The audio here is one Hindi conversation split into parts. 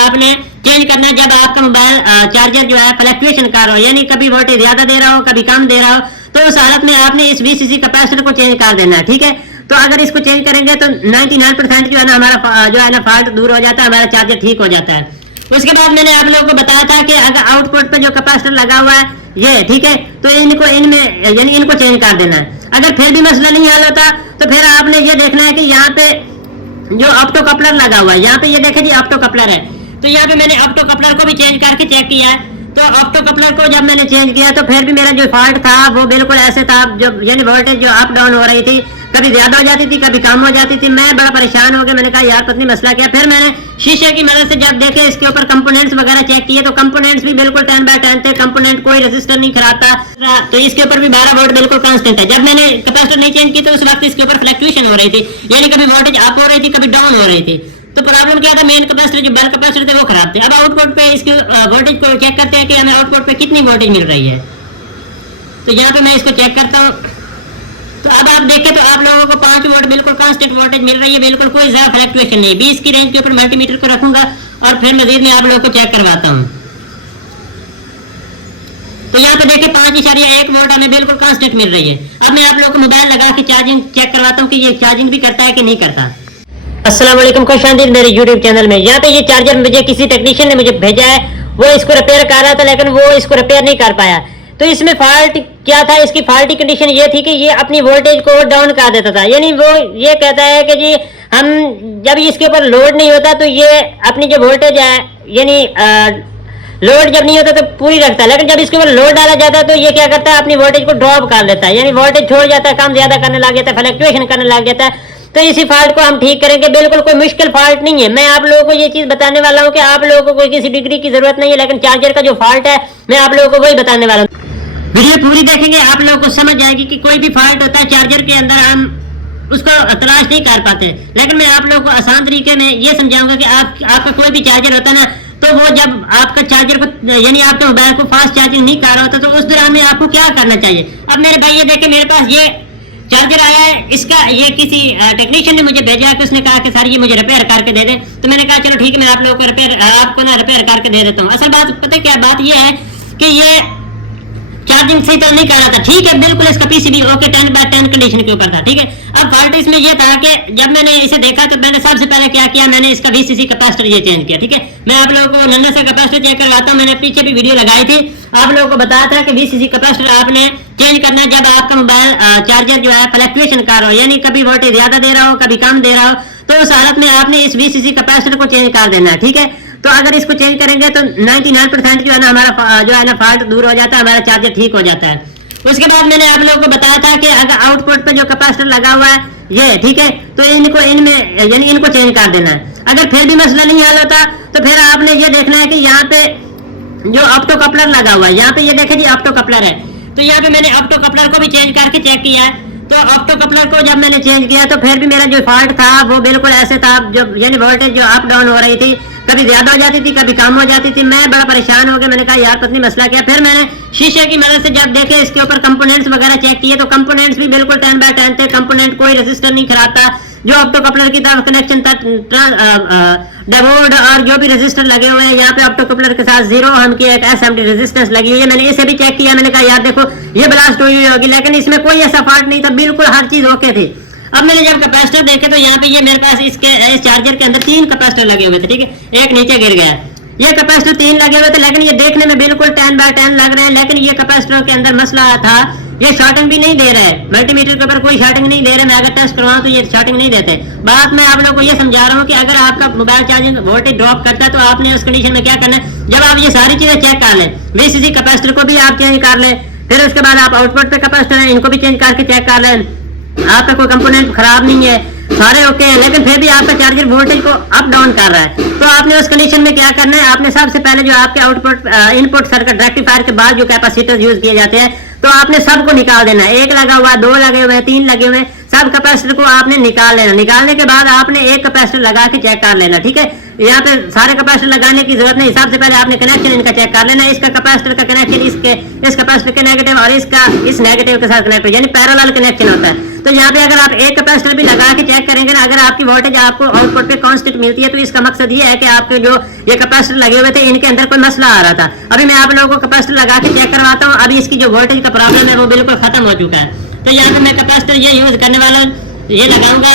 आपने चेंज करना है जब आपका मोबाइल चार्जर जो है फ्लक्चुएशन कर रहा हो, यानी कभी वोल्टेज ज्यादा दे रहा हो कभी कम दे रहा हो, तो उस हालत में आपने इस VCC कैपेसिटर को चेंज कर देना है। ठीक है, तो अगर इसको चेंज करेंगे तो 99% जो है ना हमारा जो है ना फॉल्ट दूर हो जाता है, हमारा चार्जर ठीक हो जाता है। उसके बाद मैंने आप लोगों को बताया था कि अगर आउटपुट पे जो कैपेसिटर लगा हुआ है ये, ठीक है, तो इनको इनमें यानी इनको चेंज कर देना है। अगर फिर भी मसला नहीं हल होता तो फिर आपने ये देखना है कि यहाँ पे जो ऑप्टो कपलर लगा हुआ है, यहाँ पे ये देखे जी ऑप्टो कपलर है, तो यहाँ पे मैंने ऑप्टो कपलर को भी चेंज करके चेक किया है। तो ऑप्टो कपलर को जब मैंने चेंज किया तो फिर भी मेरा जो फॉल्ट था वो बिल्कुल ऐसे था, जो यानी वोल्टेज जो अप डाउन हो रही थी, कभी ज्यादा हो जाती थी कभी कम हो जाती थी। मैं बड़ा परेशान हो गया, मैंने कहा यार पत्नी मसला क्या। फिर मैंने शीशे की मदद से जब देखे इसके ऊपर कंपोनेंट्स वगैरह चेक किए तो कंपोनेंट्स भी बिल्कुल 10/10 थे, कंपोनेंट कोई रेजिस्टर नहीं खराब था, तो इसके ऊपर भी 12 वोल्ट बिल्कुल कांस्टेंट है। जब मैंने कैपेसिटर नहीं चेंज की तो उस वक्त इसके ऊपर फ्लक्चुएशन हो रही थी, यानी कभी वोल्टेज अप हो रही थी कभी डाउन हो रही थी। तो प्रॉब्लम क्या था, मेन कैपेसिटर जो बल्क कैपेसिटर थे वो खराब थे। अब आउटपुट पे इसके वोल्टेज को चेक करते हैं कि हमें आउटपुट पे कितनी वोल्टेज मिल रही है। तो यहाँ पे मैं इसको चेक करता हूँ, तो अब आप देखें तो आप लोगों को 5 वोल्ट बिल्कुल कांस्टेंट वोल्टेज मिल रही है, बिल्कुल कोई ज्यादा फ्लक्चुएशन नहीं। 20 की रेंज के ऊपर मल्टीमीटर को रखूंगा और फिर मजीद मैं आप लोगों को चेक करवाता हूँ। तो यहाँ पे देखिए 5.1 वोल्ट हमें बिल्कुल कांस्टेंट मिल रही है। अब मैं आप लोगों को मोबाइल लगा के चार्जिंग चेक करवाता हूँ कि ये चार्जिंग भी करता है कि नहीं करता। अस्सलाम वालेकुम, खुशामदीद मेरे यूट्यूब चैनल में। यहाँ पे ये चार्जर मुझे किसी टेक्नीशियन ने मुझे भेजा है, वो इसको रिपेयर कर रहा था लेकिन वो इसको रिपेयर नहीं कर पाया। तो इसमें फॉल्ट क्या था, इसकी फॉल्टी कंडीशन ये थी कि ये अपनी वोल्टेज को डाउन कर देता था, यानी वो ये कहता है कि जी हम जब इसके ऊपर लोड नहीं होता तो ये अपनी जो वोल्टेज है यानी लोड जब नहीं होता तो पूरी रखता है, लेकिन जब इसके ऊपर लोड डाला जाता है तो ये क्या करता है अपनी वोल्टेज को ड्रॉप कर लेता है, यानी वोल्टेज छोड़ जाता है, कम ज्यादा करने लग जाता है, फ्लक्चुएशन करने लग जाता है। तो इसी फॉल्ट को हम ठीक करेंगे, बिल्कुल कोई मुश्किल फॉल्ट नहीं है। मैं आप लोगों को ये चीज बताने वाला हूँ कि आप लोगों को कोई किसी डिग्री की जरूरत नहीं है, लेकिन चार्जर का जो फॉल्ट है मैं आप लोगों को वही बताने वाला हूँ। वीडियो पूरी देखेंगे आप लोगों को समझ जाएगी कि कोई भी फॉल्ट होता है चार्जर के अंदर हम उसको तलाश नहीं कर पाते, लेकिन मैं आप लोगों को आसान तरीके में ये समझाऊंगा कि आपका कोई भी चार्जर होता है ना, तो वो जब आपका चार्जर को यानी आपके मोबाइल को फास्ट चार्जिंग नहीं कर रहा होता तो उस दौरान में आपको क्या करना चाहिए। अब मेरे भाई ये देखे मेरे पास ये चार्जर आया है, इसका ये किसी टेक्नीशियन ने मुझे भेजा है कि उसने कहा कि सर ये मुझे रिपेयर करके दे दे। तो मैंने कहा चलो ठीक है, मैं आप लोगों को आपको ना रिपेयर करके दे देता हूँ। असल बात पता है क्या बात ये है कि ये चार्जिंग सही तरह नहीं कर रहा था, ठीक है, बिल्कुल इसका पीसीबी ओके 10/10 कंडीशन के ऊपर था, ठीक है। अब फॉल्ट इसमें यह था कि जब मैंने इसे देखा तो मैंने सबसे पहले क्या किया, मैंने इसका VCC कैपेसिटर ये चेंज किया, ठीक है। मैं आप लोगों को नन्ना सा कैपेसिटर चेक करवाता हूँ, मैंने पीछे भी वीडियो लगाई थी, आप लोगों को बताया था कि VCC कैपेसिटर आपने चेंज करना है जब आपका मोबाइल चार्जर जो है फ्लक्चुएशन कर रहा हो, यानी कभी वोल्टेज ज्यादा दे रहा हो कभी कम दे रहा हो, तो उस हालत में आपने इस VCC कैपेसिटर को चेंज कर देना है, ठीक है। तो अगर इसको चेंज करेंगे तो 99% जो है ना हमारा जो है ना फॉल्ट दूर हो जाता है, हमारा चार्जर ठीक हो जाता है। उसके बाद मैंने आप लोगों को बताया था कि अगर आउटपुट पे जो कैपेसिटर लगा हुआ है ये, ठीक है, तो इनको इनमें यानी इनको चेंज कर देना है। अगर फिर भी मसला नहीं हल होता तो फिर आपने ये देखना है कि यहाँ पे जो ऑप्टो कपलर लगा हुआ है, यहाँ पे ये देखे जी ऑप्टो कपलर है, तो यहाँ पे मैंने ऑप्टो कपलर को भी चेंज करके चेक किया है। तो ऑप्टो कपलर को जब मैंने चेंज किया तो फिर भी मेरा जो फॉल्ट था वो बिल्कुल ऐसे था, जो यानी वोल्टेज जो अप डाउन हो रही थी, कभी ज्यादा हो जाती थी कभी कम हो जाती थी। मैं बड़ा परेशान हो गया, मैंने कहा यार पत्नी मसला क्या। फिर मैंने शीशे की मदद से जब देखे इसके ऊपर कंपोनेंट्स वगैरह चेक किए तो कंपोनेंट्स भी बिल्कुल 10/10 थे, कंपोनेंट कोई रेजिस्टर नहीं खराब था, जो ऑप्टो कपलर की तरफ कनेक्शन था डायोड और जो भी रेजिस्टर लगे हुए हैं यहाँ पे ऑप्टो कपलर के साथ 0 ओम की एक SMD रेजिस्टेंस लगी हुई है। मैंने इसे भी चेक किया, मैंने कहा यार देखो ये ब्लास्ट हुई होगी, लेकिन इसमें कोई ऐसा फॉल्ट नहीं था, बिल्कुल हर चीज ओके थी। अब मैंने जब कैपेसिटर देखे तो यहाँ पे ये मेरे पास इस चार्जर के अंदर 3 कैपेसिटर लगे हुए थे, ठीक है, एक नीचे गिर गया। ये कैपेसिटर 3 लगे हुए थे, लेकिन ये देखने में बिल्कुल 10/10 लग रहे हैं, लेकिन ये कैपेसिटरों के अंदर मसला था, ये शॉर्टिंग भी नहीं दे रहे, मल्टीमीटर के ऊपर कोई शॉर्टिंग नहीं दे रहे। मैं अगर टेस्ट करवाऊं तो ये शॉर्टिंग नहीं देते। बात मैं आप लोगों को ये समझा रहा हूँ कि अगर आपका मोबाइल चार्जिंग वोल्टेज ड्रॉप करता है तो आपने उस कंडीशन में क्या करना है, जब आप ये सारी चीजें चेक कर लें, VCC कैपेसिटर को भी आप चेंज कर लें, फिर उसके बाद आप आउटपुट पे कैपेसिटर है इनको भी चेंज करके चेक कर लें, आपका कोई कंपोनेंट खराब नहीं है, सारे ओके हैं, लेकिन फिर भी आपका चार्जर वोल्टेज को अप डाउन कर रहा है, तो आपने उस कंडीशन में क्या करना है, आपने सबसे पहले जो आपके आउटपुट इनपुट सर्किट रेक्टिफायर के बाद जो कैपेसिटर यूज किए जाते हैं तो आपने सबको निकाल देना है। 1 लगा हुआ, 2 लगे हुए, 3 लगे हुए, सब कैपेसिटर को आपने निकाल लेना। निकालने के बाद आपने एक कैपेसिटर लगा के चेक कर लेना, ठीक है। यहाँ पे सारे कैपेसिटर लगाने की जरूरत नहीं, सबसे पहले आपने कनेक्शन इनका चेक कर लेना। इसका कैपेसिटर का कनेक्शन इस कैपेसिटर के नेगेटिव और इसका इस नेगेटिव के साथ कनेक्ट हो, यानी पैरेलल कनेक्शन होता है। तो यहाँ पे अगर आप एक कैपेसिटर भी लगा के चेक करेंगे ना, अगर आपकी वोल्टेज आपको आउटपुट पे कांस्टेंट मिलती है, तो इसका मकसद ये है कि आपके जो ये कैपेसिटर लगे हुए थे इनके अंदर कोई मसला आ रहा था। अभी मैं आप लोगों को कैपेसिटर लगा के चेक करवाता हूँ। अभी इसकी जो वोल्टेज का प्रॉब्लम है वो बिल्कुल खत्म हो चुका है। तो यहाँ पे मैं कैपेसिटर ये यूज करने वाला हूँ, ये लगाऊंगा।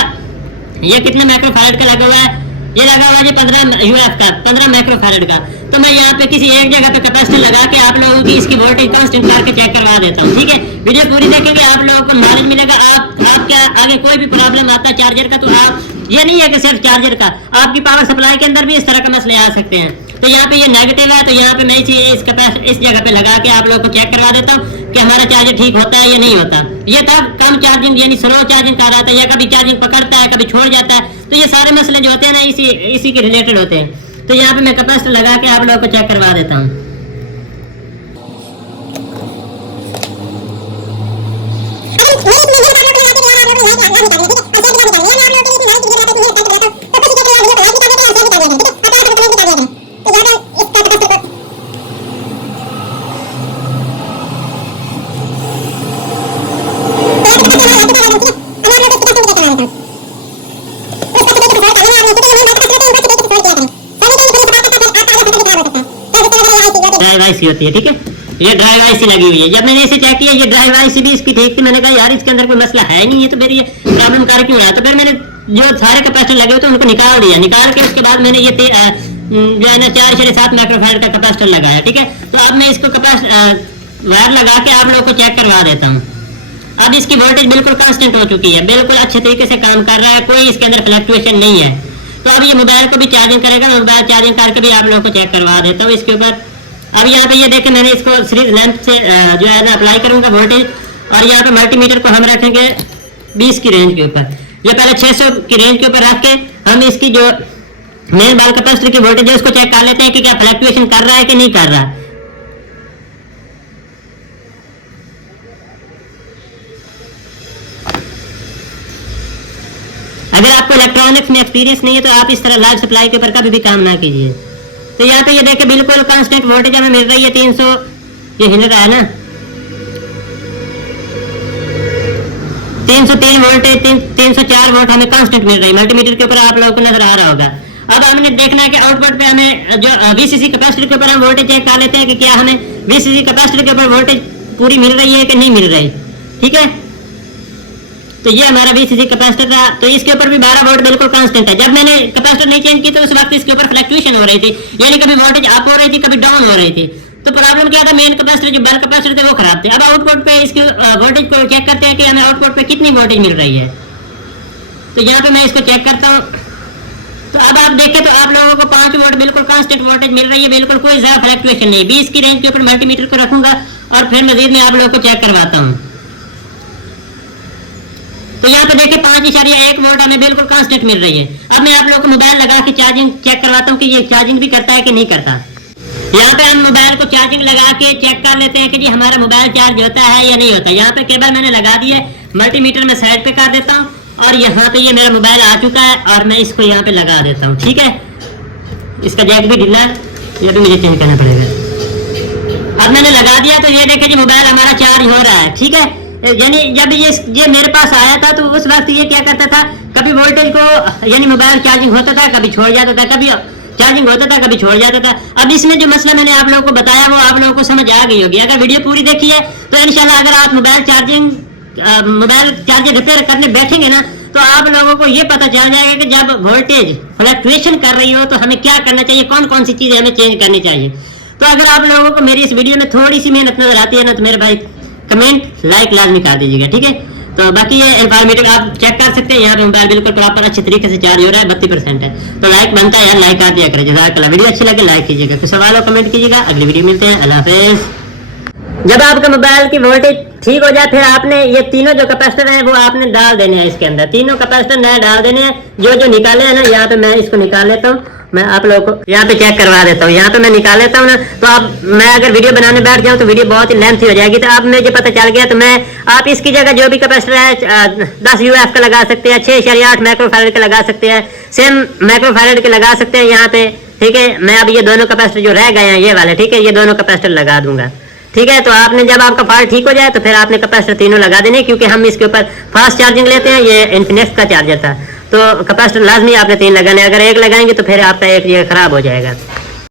ये कितने माइक्रोफैराड का लगा हुआ है? ये लगा हुआ है 15 यूएफ का, 15 माइक्रोफैराड का। तो मैं यहाँ पे किसी एक जगह पे कैपेसिटर लगा के आप लोगों की इसकी वोल्टेज कांस्टेंट करके चेक करवा देता हूँ, ठीक है। वीडियो पूरी देखेंगे, आप लोगों को नॉलेज मिलेगा। आप क्या आगे कोई भी प्रॉब्लम आता है चार्जर का, तो आप ये नहीं है कि सिर्फ चार्जर का, आपकी पावर सप्लाई के अंदर भी इस तरह के मसले आ सकते हैं। तो यहाँ पे ये नेगेटिव है, तो यहाँ पे मैं इस जगह पे लगा के आप लोगों को चेक करवा देता हूँ कि हमारा चार्जर ठीक होता है या नहीं होता। ये तब कम चार्जिंग यानी स्लो चार्जिंग कर रहा था, या कभी चार्जिंग पकड़ता है, कभी छोड़ जाता है। तो ये सारे मसले जो होते हैं ना इसी के रिलेटेड होते हैं। तो यहाँ पे मैं कैपेसिटर लगा के आप लोगों को चेक करवा देता हूँ। ड्राइव आईसी होती है, ठीक है। ये ड्राइव आईसी लगी हुई है। जब मैंने इसे चेक किया, ये ड्राइव आईसी भी इसकी ठीक थी। मैंने कहा यार इसके अंदर कोई मसला है नहीं है, तो मेरी ये प्रॉब्लम कर क्यों रहा है। तो फिर मैंने जो सारे कैपेसिटर लगे हुए थे उनको निकाल दिया। निकाल के उसके बाद मैंने ये जो है ना 4.7 माइक्रोफैराड का कैपेसिटर लगाया, ठीक है। तो अब मैं इसको वायर लगा के आप लोगों को चेक करवा देता हूँ। अब इसकी वोल्टेज बिल्कुल कांस्टेंट हो चुकी है, बिल्कुल अच्छे तरीके से काम कर रहा है, कोई इसके अंदर फ्लक्चुएशन नहीं है। तो अब ये मोबाइल को भी चार्जिंग करेगा। मोबाइल चार्जिंग करके भी आप लोगों को चेक करवा देता हूँ इसके ऊपर। अब यहाँ पे ये देखें, मैंने इसको सीरीज लैंप से जो है ना अप्लाई करूंगा वोल्टेज, और यहाँ पे मल्टीमीटर को हम रखेंगे 20 की रेंज के ऊपर। ये पहले 600 की रेंज के ऊपर रख के हम इसकी जो मेन बाल कैपेसिटर की वोल्टेज है उसको चेक कर लेते हैं कि क्या फ्लक्चुएशन कर रहा है कि नहीं कर रहा है। अगर आपको इलेक्ट्रॉनिक्स में एक्सपीरियंस नहीं है तो आप इस तरह लाइव सप्लाई के ऊपर कभी भी काम ना कीजिए। तो यहाँ पे ये देखें बिल्कुल कांस्टेंट वोल्टेज हमें मिल रही है 300, ये हिल रहा है ना 303 वोल्टेज, 304 वोल्ट हमें कांस्टेंट मिल रही है। मल्टीमीटर के ऊपर आप लोगों को नजर आ रहा होगा। अब हमने देखना है कि आउटपुट पे हमें जो वीसीसी कैपेसिटर के ऊपर हम वोल्टेज चेक कर लेते हैं कि क्या हमें वीसीसी कैपेसिटर के ऊपर वोल्टेज पूरी मिल रही है कि नहीं मिल रही, ठीक है। तो ये हमारा वीसीसी कैपेसिटर था। तो इसके ऊपर भी 12 वोल्ट बिल्कुल कांस्टेंट है। जब मैंने कैपेसिटर नहीं चेंज की तो उस वक्त इसके ऊपर फ्लक्चुएशन हो रही थी, यानी कभी वोल्टेज अप हो रही थी, कभी डाउन हो रही थी। तो प्रॉब्लम क्या था, मेन कैपेसिटर जो बल्क कैपेसिटर थे वो खराब थे। अब आउटपुट पे इसके वोल्टेज को चेक करते हैं कि हमें आउटपुट पे कितनी वोल्टेज मिल रही है। तो यहाँ पे मैं इसको चेक करता हूँ। तो अब आप देखें तो आप लोगों को 5 वोल्ट बिल्कुल कांस्टेंट वोल्टेज मिल रही है, बिल्कुल कोई ज्यादा फ्लक्चुएशन नहीं। 20 की रेंज के ऊपर मल्टीमीटर को रखूंगा और फिर मजीद मैं आप लोगों को चेक करवाता हूँ। तो यहाँ पे देखिए 5.1 वोल्ट हमें बिल्कुल कांस्टेंट मिल रही है। अब मैं आप लोगों को मोबाइल लगा के चार्जिंग चेक करवाता हूँ कि ये चार्जिंग भी करता है कि नहीं करता। यहाँ पे हम मोबाइल को चार्जिंग लगा के चेक कर लेते हैं कि जी हमारा मोबाइल चार्ज होता है या नहीं होता। यहाँ पे केबल मैंने लगा दी है, मल्टीमीटर में साइड पे कर देता हूँ और यहाँ पे ये मेरा मोबाइल आ चुका है और मैं इसको यहाँ पे लगा देता हूँ, ठीक है। इसका जैक भी ढीला है, ये भी मुझे चेंज करना पड़ेगा। अब मैंने लगा दिया तो ये देखे जी मोबाइल हमारा चार्ज हो रहा है, ठीक है। यानी जब ये मेरे पास आया था तो उस वक्त ये क्या करता था, कभी वोल्टेज को यानी मोबाइल चार्जिंग होता था, कभी छोड़ जाता था, कभी चार्जिंग होता था, कभी छोड़ जाता था। अब इसमें जो मसला मैंने आप लोगों को बताया वो आप लोगों को समझ आ गई होगी। अगर वीडियो पूरी देखी है तो इंशाल्लाह अगर आप मोबाइल चार्जर रिपेयर करने बैठेंगे ना तो आप लोगों को ये पता चल जाएगा कि जब वोल्टेज फ्लक्चुएशन कर रही हो तो हमें क्या करना चाहिए, कौन कौन सी चीजें हमें चेंज करनी चाहिए। तो अगर आप लोगों को मेरी इस वीडियो में थोड़ी सी मेहनत नजर आती है ना तो मेरे भाई कमेंट लाइक लाजमी कर दीजिएगा, ठीक है। तो बाकी ये इंफॉर्मेटिव आप चेक कर सकते हैं। यहाँ पे मोबाइल बिल्कुल प्रॉपर अच्छे तरीके से चार्ज हो रहा है, 32% है। तो लाइक बनता है यार, लाइक कर दिया करें। जज़ाकल्लाह। वीडियो अच्छी लगे लाइक कीजिएगा, कुछ सवाल हो कमेंट कीजिएगा। अगली वीडियो मिलते हैं, अल्लाह हाफिज़। जब आपका मोबाइल की वोल्टेज ठीक हो जाए फिर आपने ये तीनों जो कैपेसिटर हैं वो आपने डाल देने हैं इसके अंदर। तीनों कैपेसिटर नए डाल देने हैं, जो निकाले हैं ना। यहाँ पे मैं इसको निकाल लेता हूँ, मैं आप लोगों को यहाँ पे चेक करवा देता हूँ। यहाँ पे मैं निकाल लेता हूँ ना, तो अब मैं अगर वीडियो बनाने बैठ जाऊँ तो वीडियो बहुत ही लेंथी हो जाएगी। तो अब मुझे पता चल गया, तो मैं आप इसकी जगह जो भी कैपेसिटर है 10 UF का लगा सकते हैं, 6.8 माइक्रोफैरड का लगा सकते हैं, सेम माइक्रोफैरड के लगा सकते हैं यहाँ पे। ठीक है, मैं अब ये दोनों कैपेसिटर जो रह गए हैं ये वाले, ठीक है, ये दोनों कैपेसिटर लगा दूंगा। ठीक है, तो आपने जब आपका फॉल्ट ठीक हो जाए तो फिर आपने कैपेसिटर तीनों लगा देने, क्योंकि हम इसके ऊपर फास्ट चार्जिंग लेते हैं, ये इन्फिनिक्स का चार्जर था। तो कैपेसिटर लाजमी आपने 3 लगाने, अगर एक लगाएंगे तो फिर आपका एक ये खराब हो जाएगा।